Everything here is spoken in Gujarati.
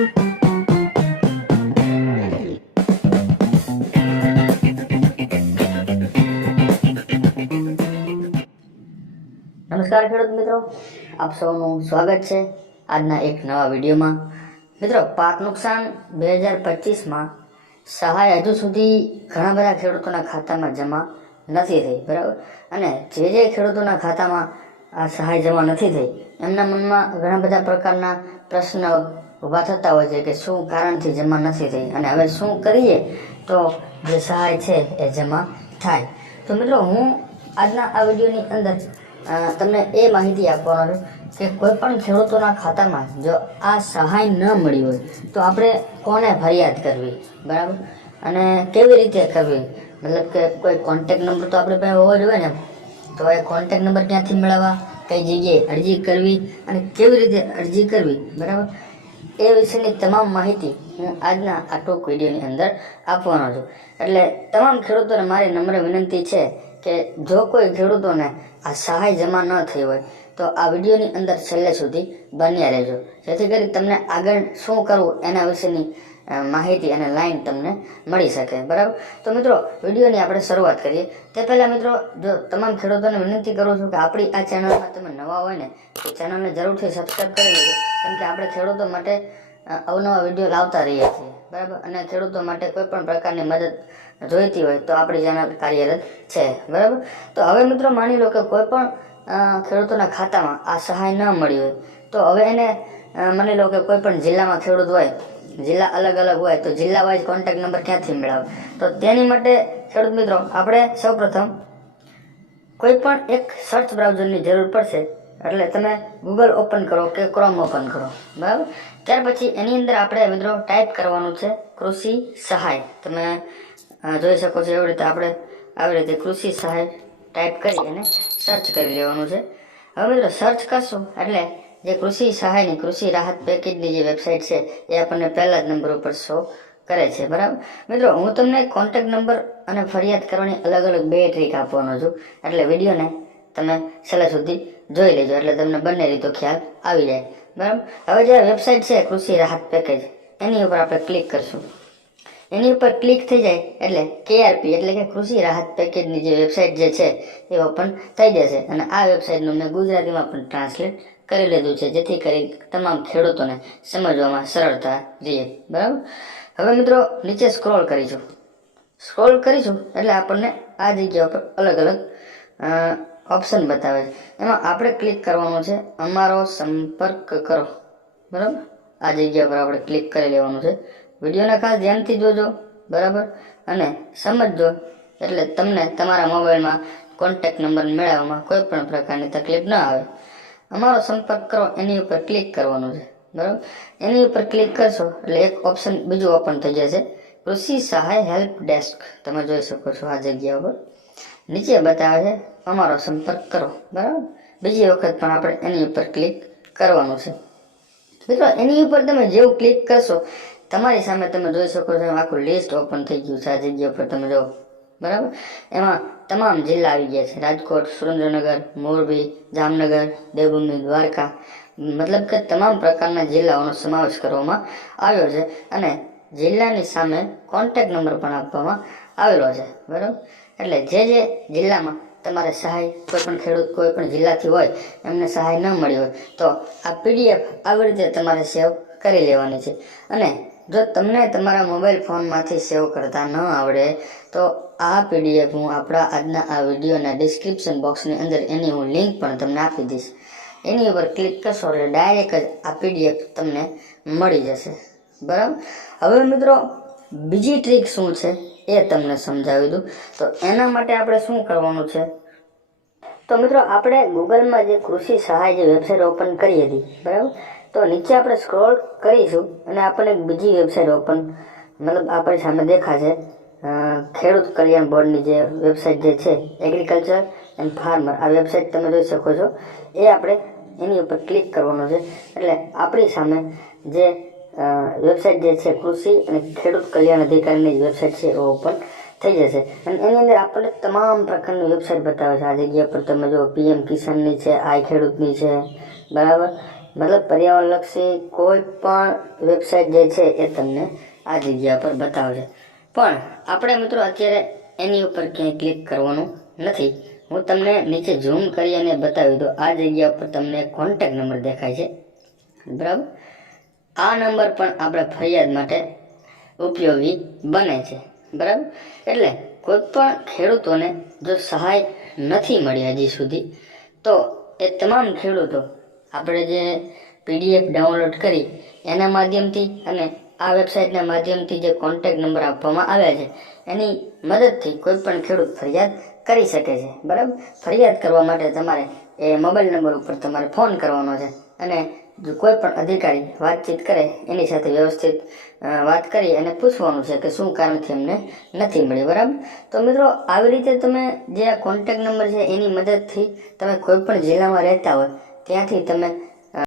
નમસ્કાર ખેડૂત મિત્રો, આપ સૌનું સ્વાગત છે આજના એક નવા વિડીયોમાં. મિત્રો, પાક નુકસાન 2025માં સહાય હજુ સુધી ઘણા બધા ખેડૂતોના ખાતામાં જમા નથી થઈ, બરાબર. અને જે ખેડૂતોના ખાતામાં આ સહાય જમા નથી થઈ એમના મનમાં ઘણા બધા પ્રકારના પ્રશ્ન ઊભા થતા હોય છે કે શું કારણથી જમા નથી થઈ અને હવે શું કરીએ તો જે સહાય છે એ જમા થાય. તો મિત્રો, હું આજના આ વિડીયોની અંદર તમને એ માહિતી આપવાનો છું કે કોઈ પણ ખેડૂતોના ખાતામાં જો આ સહાય ન મળી હોય તો આપણે કોને ફરિયાદ કરવી, બરાબર, અને કેવી રીતે કરવી. મતલબ કે કોઈ કોન્ટેક્ટ નંબર તો આપણે પાસે હોવો જોઈએ ને, તો એ કોન્ટેક્ટ નંબર ક્યાંથી મેળવવા, કઈ જગ્યાએ અરજી કરવી અને કેવી રીતે અરજી કરવી, બરાબર, એ વિશેની તમામ માહિતી હું આજના આ ટૂંક વિડીયોની અંદર આપવાનો છું. એટલે તમામ ખેડૂતોને મારી નમ્ર વિનંતી છે કે જો કોઈ ખેડૂતોને આ સહાય જમા ન થઈ હોય તો આ વિડીયોની અંદર છેલ્લે સુધી બન્યા રહેજો, જેથી કરી તમને આગળ શું કરવું એના વિશેની માહિતી અને લાઈન તમને મળી શકે, બરાબર. તો મિત્રો, વિડીયોની આપણે શરૂઆત કરીએ તે પહેલાં મિત્રો, જો તમામ ખેડૂતોને વિનંતી કરું છું કે આપણી આ ચેનલમાં તમે નવા હોય ને તો ચેનલને જરૂરથી સબસ્ક્રાઈબ કરી લેજો, કેમ કે આપણે ખેડૂતો માટે અવનવા વિડીયો લાવતા રહીએ છીએ, બરાબર. અને ખેડૂતો માટે કોઈ પણ પ્રકારની મદદ જોઈતી હોય તો આપણી ચેનલ કાર્યરત છે, બરાબર. તો હવે મિત્રો, માની લો કે કોઈ પણ ખેડૂતોના ખાતામાં આ સહાય ન મળી હોય તો હવે એને માની લો કે કોઈ પણ જિલ્લામાં ખેડૂત હોય, જિલ્લા અલગ અલગ હોય તો જિલ્લા વાઇઝ કોન્ટેક્ટ નંબર ક્યાંથી મેળવે, તો તેની માટે ખેડૂત મિત્રો આપણે સૌપ્રથમ કોઈ પણ એક સર્ચ બ્રાઉઝરની જરૂર પડશે. એટલે તમે ગૂગલ ઓપન કરો કે ક્રોમ ઓપન કરો, બરાબર. ત્યાર પછી એની અંદર આપણે મિત્રો ટાઈપ કરવાનું છે કૃષિ સહાય. તમે જોઈ શકો છો એવી રીતે આપણે આવી રીતે કૃષિ સહાય ટાઈપ કરી અને સર્ચ કરી લેવાનું છે. હવે મિત્રો સર્ચ કરશું એટલે જે કૃષિ સહાયની કૃષિ રાહત પેકેજની જે વેબસાઇટ છે એ આપણને પહેલા જ નંબર ઉપર શો કરે છે, બરાબર. મિત્રો, હું તમને કોન્ટેક્ટ નંબર અને ફરિયાદ કરવાની અલગ અલગ 2 ટ્રીક આપવાનો છું, એટલે વિડીયોને તમે છેલ્લા સુધી જોઈ લેજો એટલે તમને બંને રીતો ખ્યાલ આવી જાય, બરાબર. હવે જે વેબસાઇટ છે કૃષિ રાહત પેકેજ, એની ઉપર આપણે ક્લિક કરશું. એની ઉપર ક્લિક થઈ જાય એટલે KRP એટલે કે કૃષિ રાહત પેકેજની જે વેબસાઇટ જે છે એ ઓપન થઈ જશે. અને આ વેબસાઇટનું મેં ગુજરાતીમાં પણ ટ્રાન્સલેટ કરી લીધું છે, જેથી કરી તમામ ખેડૂતોને સમજવામાં સરળતા રહે, બરાબર. હવે મિત્રો નીચે સ્ક્રોલ કરીશું એટલે આપણને આ જગ્યા ઉપર અલગ અલગ ઓપ્શન બતાવે છે. એમાં આપણે ક્લિક કરવાનું છે અમારો સંપર્ક કરો, બરાબર. આ જગ્યા પર આપણે ક્લિક કરી લેવાનું છે. વિડીયોને ખાસ ધ્યાનથી જોજો, બરાબર, અને સમજજો એટલે તમને તમારા મોબાઈલમાં કોન્ટેક્ટ નંબર મેળવવામાં કોઈ પણ પ્રકારની તકલીફ ન આવે. અમારો સંપર્ક કરો એની ઉપર ક્લિક કરવાનું છે, બરાબર. એની ઉપર ક્લિક કરશો એટલે એક ઓપ્શન બીજું ઓપન થઈ જશે, કૃષિ સહાય હેલ્પ ડેસ્ક. તમે જોઈ શકો છો આ જગ્યા ઉપર નીચે બતાવે છે અમારો સંપર્ક કરો, બરાબર. બીજી વખત પણ આપણે એની ઉપર ક્લિક કરવાનું છે. મિત્રો, એની ઉપર તમે જેવું ક્લિક કરશો તમારી સામે તમે જોઈ શકો છો આખું લિસ્ટ ઓપન થઈ ગયું છે આ જગ્યા ઉપર, તમે જો, બરાબર. એમાં તમામ જિલ્લા આવી ગયા છે: રાજકોટ, સુરેન્દ્રનગર, મોરબી, જામનગર, દેવભૂમિ, દ્વારકા, મતલબ કે તમામ પ્રકારના જિલ્લાઓનો સમાવેશ કરવામાં આવ્યો છે. અને જિલ્લાની સામે કોન્ટેક્ટ નંબર પણ આપવામાં આવેલો છે, બરાબર. એટલે જે જિલ્લામાં તમારે સહાય, કોઈ પણ ખેડૂત કોઈ પણ જિલ્લાથી હોય એમને સહાય ન મળી હોય તો આ PDF આવી રીતે તમારે સેવ કરી લેવાની છે. અને જો તમને તમારા મોબાઈલ ફોનમાંથી સેવ કરતા ન આવડે તો આ PDF હું આપણા આજના આ વિડીયોના ડિસ્ક્રિપ્શન બોક્સની અંદર એની હું લિંક પણ તમને આપી દઈશ. એની ઉપર ક્લિક કરશો એટલે ડાયરેક્ટ જ આ PDF તમને મળી જશે, બરાબર. હવે મિત્રો બીજી ટ્રીક શું છે એ તમને સમજાવી દઉં. તો એના માટે આપણે શું કરવાનું છે, તો મિત્રો આપણે ગૂગલમાં જે કૃષિ સહાય જે વેબસાઇટ ઓપન કરી હતી, બરાબર, તો નીચે આપણે સ્ક્રોલ કરીશું અને આપણને બીજી વેબસાઇટ ઓપન મતલબ આપણી સામે દેખાશે ખેડૂત કલ્યાણ બોર્ડની જે વેબસાઇટ જે છે એગ્રીકલ્ચર એન્ડ ફાર્મર. આ વેબસાઇટ તમે જોઈ શકો છો એ આપણે એની ઉપર ક્લિક કરવાનું છે એટલે આપણી સામે જે વેબસાઇટ જે છે કૃષિ અને ખેડૂત કલ્યાણ અધિકારીની વેબસાઇટ છે એ ઓપન થઈ જશે. અને એની અંદર આપણને તમામ પ્રકારની વેબસાઇટ બતાવે છે. આ જગ્યા પર તમે જો PM કિસાનની છે, આઈ ખેડૂતની છે, બરાબર, મતલબ પર્યાવરણલક્ષી કોઈ પણ વેબસાઇટ જે છે એ તમને આ જગ્યા પર બતાવશે. પણ આપણે મિત્રો અત્યારે એની ઉપર ક્યાંય ક્લિક કરવાનું નથી. હું તમને નીચે ઝૂમ કરી અને બતાવી દઉં. આ જગ્યા ઉપર તમને કોન્ટેક્ટ નંબર દેખાય છે, બરાબર. આ નંબર પણ આપણે ફરિયાદ માટે ઉપયોગી બને છે, બરાબર. એટલે કોઈ પણ ખેડૂતોને જો સહાય નથી મળી હજી સુધી, તો એ તમામ ખેડૂતો આપણે જે PDF ડાઉનલોડ કરી એના માધ્યમથી અને આ વેબસાઇટના માધ્યમથી જે કોન્ટેક્ટ નંબર આપવામાં આવ્યા છે એની મદદથી કોઈ પણ ખેડૂત ફરિયાદ કરી શકે છે, બરાબર. ફરિયાદ કરવા માટે તમારે એ મોબાઈલ નંબર ઉપર તમારે ફોન કરવાનો છે અને જો કોઈ પણ અધિકારી વાતચીત કરે એની સાથે વ્યવસ્થિત વાત કરી અને પૂછવાનું છે કે શું કારણથી અમને નથી મળી, બરાબર. તો મિત્રો આવી રીતે તમે જે આ કોન્ટેક્ટ નંબર છે એની મદદથી તમે કોઈ પણ જિલ્લામાં રહેતા હોય ત્યાંથી તમે